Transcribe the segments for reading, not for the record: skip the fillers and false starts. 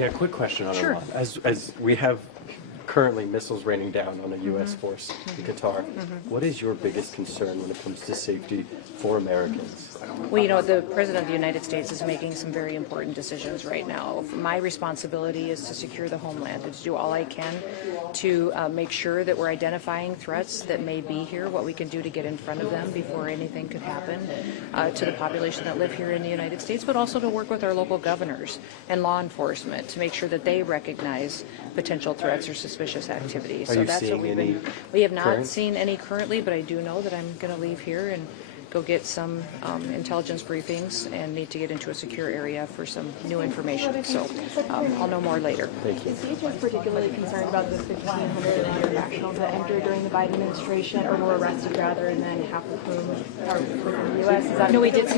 Yeah, quick question on Sure. Iran. As we have currently missiles raining down on a U.S. force in Qatar, what is your biggest concern when it comes to safety for Americans? Well, you know, the President of the United States is making some very important decisions right now. My responsibility is to secure the homeland and to do all I can to make sure that we're identifying threats that may be here, what we can do to get in front of them before anything could happen to the population that live here in the United States, but also to work with our local governors and law enforcement to make sure that they recognize potential threats or suspicious activity. Are you seeing any We have not current? seen any currently, but I do know that I'm going to leave here and go get some intelligence briefings and need to get into a secure area for some new information. So I'll know more later. Thank you. Is DHS particularly concerned about the 1,500 internationals that entered during the Biden administration, or were arrested rather, and then half of whom are within the U.S.? Is that No, we did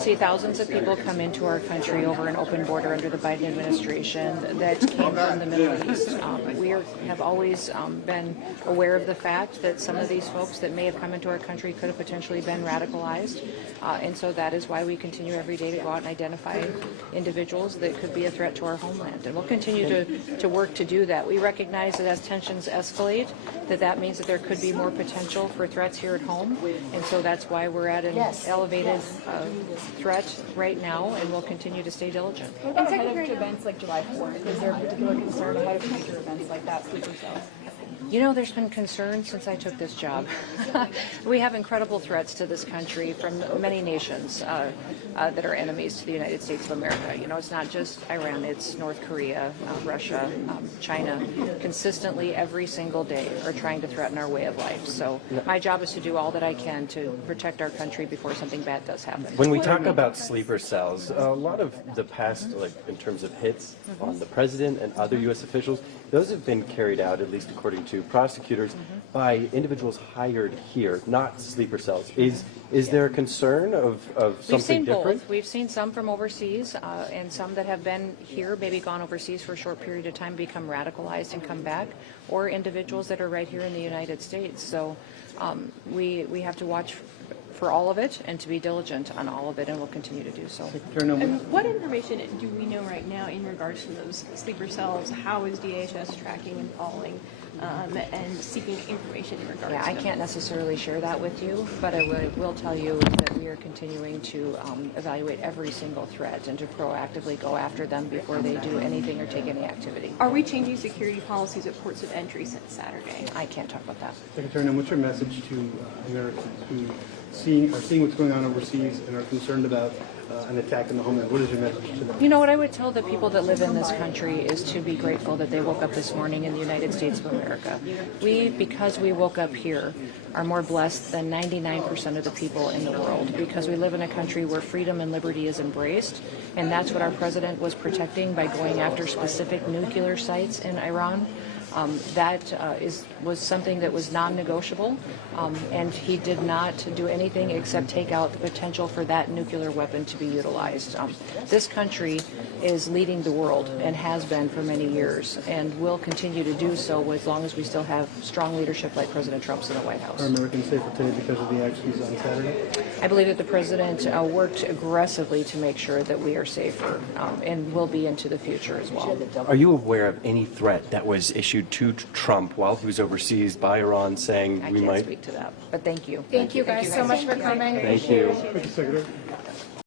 see thousands of people come into our country over an open border under the Biden administration that came from the Middle East. Have always been aware of the fact that some of these folks that may have come into our country could have potentially been radicalized. And so that is why we continue every day to go out and identify individuals that could be a threat to our homeland. And we'll continue to work to do that. We recognize that as tensions escalate, that means that there could be more potential for threats here at home. And so that's why we're at an elevated threat right now, and we'll continue to stay diligent. What about ahead of events like July 4th? Is there a particular concern ahead of future events like that, sleeper cells? You know, there's been concern since I took this job. We have incredible threats to this country from many nations that are enemies to the United States of America. You know, it's not just Iran, it's North Korea, Russia, China. Consistently, every single day, are trying to threaten our way of life. So my job is to do all that I can to protect our country before something bad does happen. When we talk about sleeper cells, a lot of the past, like in terms of hits on the president and other U.S. officials, those have been carried out, at least according to prosecutors, by individuals hired here, not sleeper cells. Is there a concern of something We've seen different? both. We've seen some from overseas and some that have been here, maybe gone overseas for a short period of time, become radicalized and come back, or individuals that are right here in the United States. So we have to watch for all of it and to be diligent on all of it, and we'll continue to do so. And what information do we know right now in regards to those sleeper cells? How is DHS tracking and following and seeking information in regards Yeah, to I them? can't necessarily share that with you, but I will tell you that we are continuing to evaluate every single threat and to proactively go after them before they do anything or take any activity. Are we changing security policies at ports of entry since Saturday? I can't talk about that. Secretary Noem, what's your message to Americans who are seeing what's going on overseas and are concerned about an attack in the homeland? What is your message to them? You know, what I would tell the people that live in this country is to be grateful that they woke up this morning in the United States of America. Because we woke up here, are more blessed than 99% of the people in the world, because we live in a country where freedom and liberty is embraced, and that's what our president was protecting by going after specific nuclear sites in Iran. Was something that was non-negotiable, and he did not do anything except take out the potential for that nuclear weapon to be utilized. This country is leading the world and has been for many years, and will continue to do so as long as we still have strong leadership like President Trump's in the White House. Are Americans safer today because of the actions on Saturday? I believe that the president worked aggressively to make sure that we are safer, and will be into the future as well. Are you aware of any threat that was issued to Trump while he was overseas by Iran saying I we can't might? speak to that, but thank you. Thank you guys so much for coming. Thank you. Thank you, Secretary.